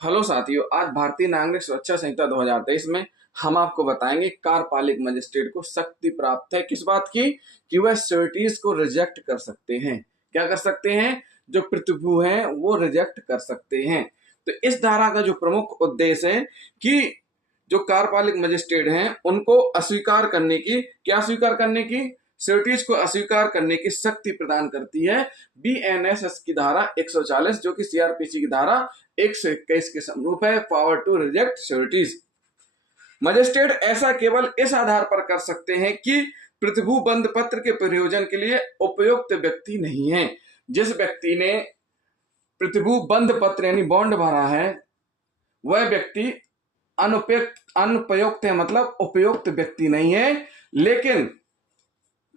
Hello साथियों, आज भारतीय नागरिक सुरक्षा संहिता 2023 में हम आपको बताएंगे कार्यपालिक मजिस्ट्रेट को शक्ति प्राप्त है किस बात की कि वह श्योरिटीज को रिजेक्ट कर सकते हैं। क्या कर सकते हैं? जो प्रतिभू हैं वो रिजेक्ट कर सकते हैं। तो इस धारा का जो प्रमुख उद्देश्य है कि जो कार्यपालिक मजिस्ट्रेट हैं उनको अस्वीकार करने की, क्या अस्वीकार करने की, श्योरिटीज को अस्वीकार करने की शक्ति प्रदान करती है बीएनएसएस की धारा 140, जो कि सीआरपीसी की धारा 121 के समरूप है, power to reject sureties. Magistrate ऐसा केवल इस आधार पर कर सकते हैं कि प्रतिभू बंध पत्र के प्रयोजन के लिए उपयुक्त व्यक्ति नहीं है। जिस व्यक्ति ने प्रतिभू बंध पत्र यानी बॉन्ड भरा है वह व्यक्ति अनुपयुक्त है, मतलब उपयुक्त व्यक्ति नहीं है। लेकिन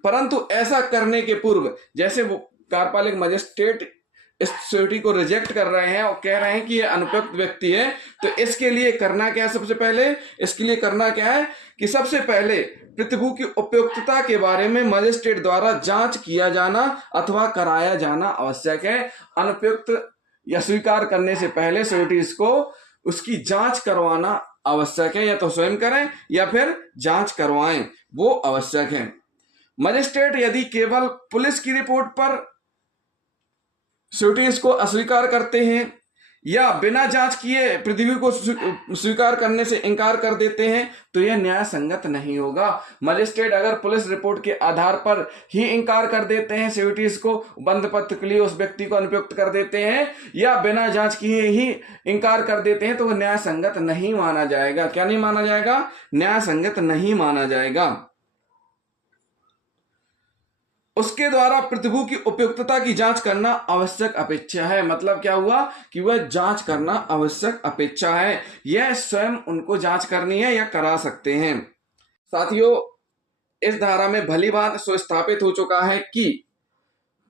परंतु ऐसा करने के पूर्व, जैसे वो कार्यपालिक मजिस्ट्रेट इस श्योरिटी को रिजेक्ट कर रहे हैं और कह रहे हैं कि ये अनुपयुक्त व्यक्ति है, तो इसके लिए करना क्या है? सबसे पहले इसके लिए करना क्या है कि सबसे पहले प्रतिभू की उपयुक्तता के बारे में मजिस्ट्रेट द्वारा जांच किया जाना अथवा कराया जाना आवश्यक है। अनुपयुक्त या स्वीकार करने से पहले श्योरिटीज को उसकी जांच करवाना आवश्यक है, या तो स्वयं करें या फिर जांच करवाएं, वो आवश्यक है। मजिस्ट्रेट यदि केवल पुलिस की रिपोर्ट पर श्योरिटीज को अस्वीकार करते हैं या बिना जांच किए प्रतिभू को स्वीकार करने से इनकार कर देते हैं तो यह न्याय संगत नहीं होगा। मजिस्ट्रेट अगर पुलिस रिपोर्ट के आधार पर ही इनकार कर देते हैं, श्योरिटीज को बंध पत्र के लिए उस व्यक्ति को अनुपयुक्त कर देते हैं या बिना जांच किए ही इनकार कर देते हैं तो वह न्याय संगत नहीं माना जाएगा। क्या नहीं माना जाएगा? न्याय संगत नहीं माना जाएगा। उसके द्वारा प्रतिभू की उपयुक्तता की जांच करना आवश्यक अपेक्षा है। मतलब क्या हुआ कि वह जांच करना आवश्यक अपेक्षा है, यह स्वयं उनको जांच करनी है या करा सकते हैं। साथियों, इस धारा में भली बात सुस्थापित हो चुका है कि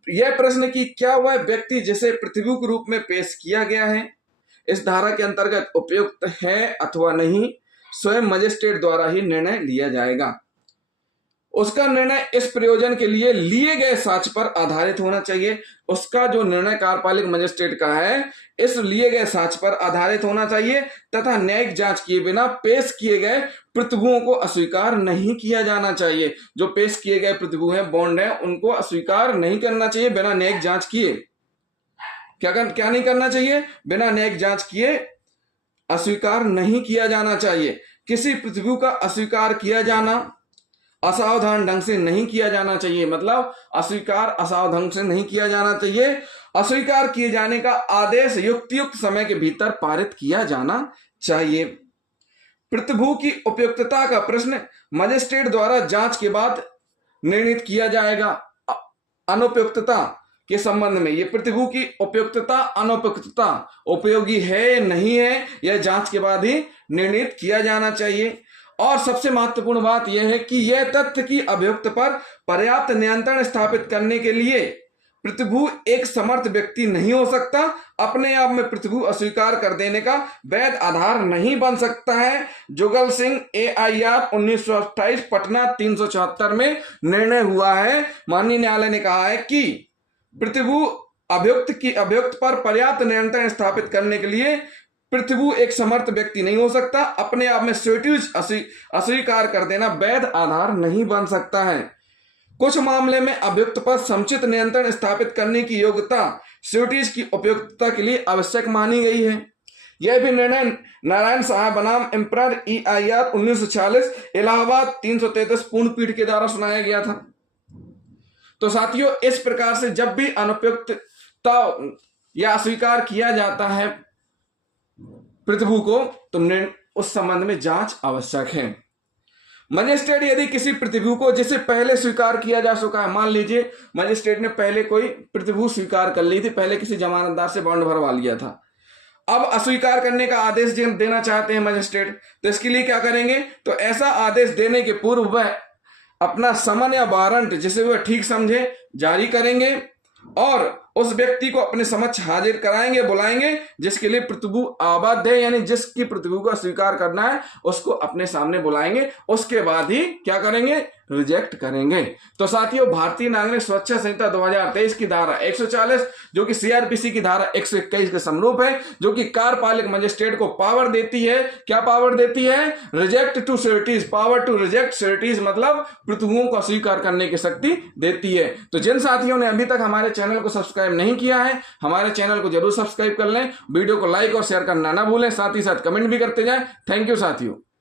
यह प्रश्न कि क्या वह व्यक्ति जिसे प्रतिभू के रूप में पेश किया गया है इस धारा के अंतर्गत उपयुक्त है अथवा नहीं, स्वयं मजिस्ट्रेट द्वारा ही निर्णय लिया जाएगा। उसका निर्णय इस प्रयोजन के लिए लिए गए साक्ष्य पर आधारित होना चाहिए। उसका जो निर्णय कार्यपालिक मजिस्ट्रेट का है इस लिए गए साक्ष्य पर आधारित होना चाहिए तथा न्यायिक जांच किए बिना पेश किए गए प्रतिभुओं को अस्वीकार नहीं किया जाना चाहिए। जो पेश किए गए प्रतिभु हैं, बॉन्ड है, उनको अस्वीकार नहीं करना चाहिए बिना न्यायिक जांच किए। क्या नहीं करना चाहिए? बिना न्यायिक जांच किए अस्वीकार नहीं किया जाना चाहिए। किसी प्रतिभु का अस्वीकार किया जाना असावधान ढंग से नहीं किया जाना चाहिए। मतलब अस्वीकार असावधान से नहीं किया जाना चाहिए। अस्वीकार किए जाने का आदेश युक्त समय के भीतर पारित किया जाना चाहिए। प्रतिभू की उपयुक्तता का प्रश्न मजिस्ट्रेट द्वारा जांच के बाद निर्णित किया जाएगा। अनुपयुक्तता के संबंध में ये प्रतिभू की उपयुक्तता अनुपयुक्तता उपयोगी है नहीं है, यह जांच के बाद ही निर्णित किया जाना चाहिए। और सबसे महत्वपूर्ण बात यह है कि यह तथ्य कि अभियुक्त पर पर्याप्त नियंत्रण स्थापित करने के लिए प्रतिभू एक समर्थ व्यक्ति नहीं हो सकता, अपने आप में प्रतिभू अस्वीकार कर देने का वैध आधार नहीं बन सकता है। जुगल सिंह AIR 1928 पटना 374 में निर्णय हुआ है। माननीय न्यायालय ने कहा है कि प्रतिभू अभियुक्त पर पर्याप्त नियंत्रण स्थापित करने के लिए प्रतिभू एक समर्थ व्यक्ति नहीं हो सकता, अपने आप में श्योरिटीज अस्वीकार कर देना वैध आधार नहीं बन सकता है। कुछ मामले में अभियुक्त पर समुचित नियंत्रण स्थापित करने की योग्यता श्योरिटीज की उपयुक्तता के लिए आवश्यक मानी गई है। यह भी निर्णय नारायण साहब बनाम एम्परर EIR 1946 इलाहाबाद 333 पूर्ण पीठ के द्वारा सुनाया गया था। तो साथियों, इस प्रकार से जब भी अनुपयुक्तता या अस्वीकार किया जाता है प्रतिभू को तो उस संबंध में जांच आवश्यक है। मजिस्ट्रेट यदि किसी प्रतिभू को जिसे पहले स्वीकार किया जा चुका है, मान लीजिए मजिस्ट्रेट ने पहले कोई प्रतिभू स्वीकार कर ली थी, पहले किसी जमानतदार से बॉन्ड भरवा लिया था, अब अस्वीकार करने का आदेश देना चाहते हैं मजिस्ट्रेट, तो इसके लिए क्या करेंगे? तो ऐसा आदेश देने के पूर्व वह अपना समन या वारंट जिसे वह ठीक समझे जारी करेंगे और उस व्यक्ति को अपने समक्ष हाजिर कराएंगे, बुलाएंगे जिसके लिए प्रतिभू आबद्ध है, यानी जिसकी प्रतिभू को स्वीकार करना है उसको अपने सामने बुलाएंगे, उसके बाद ही क्या करेंगे, रिजेक्ट करेंगे। तो साथियों, भारतीय नागरिक सुरक्षा संहिता 2023 की धारा 140 जो कि सीआरपीसी की धारा 121 के समरूप है, जो कि कार्यपालक मजिस्ट्रेट को पावर देती है, क्या पावर देती है, reject to sureties, power to reject sureties, मतलब प्रतिभूओं को अस्वीकार करने की शक्ति देती है। तो जिन साथियों ने अभी तक हमारे चैनल को सब्सक्राइब नहीं किया है, हमारे चैनल को जरूर सब्सक्राइब कर लें, वीडियो को लाइक और शेयर करना ना भूलें, साथ ही साथ कमेंट भी करते जाएं। थैंक यू साथियों।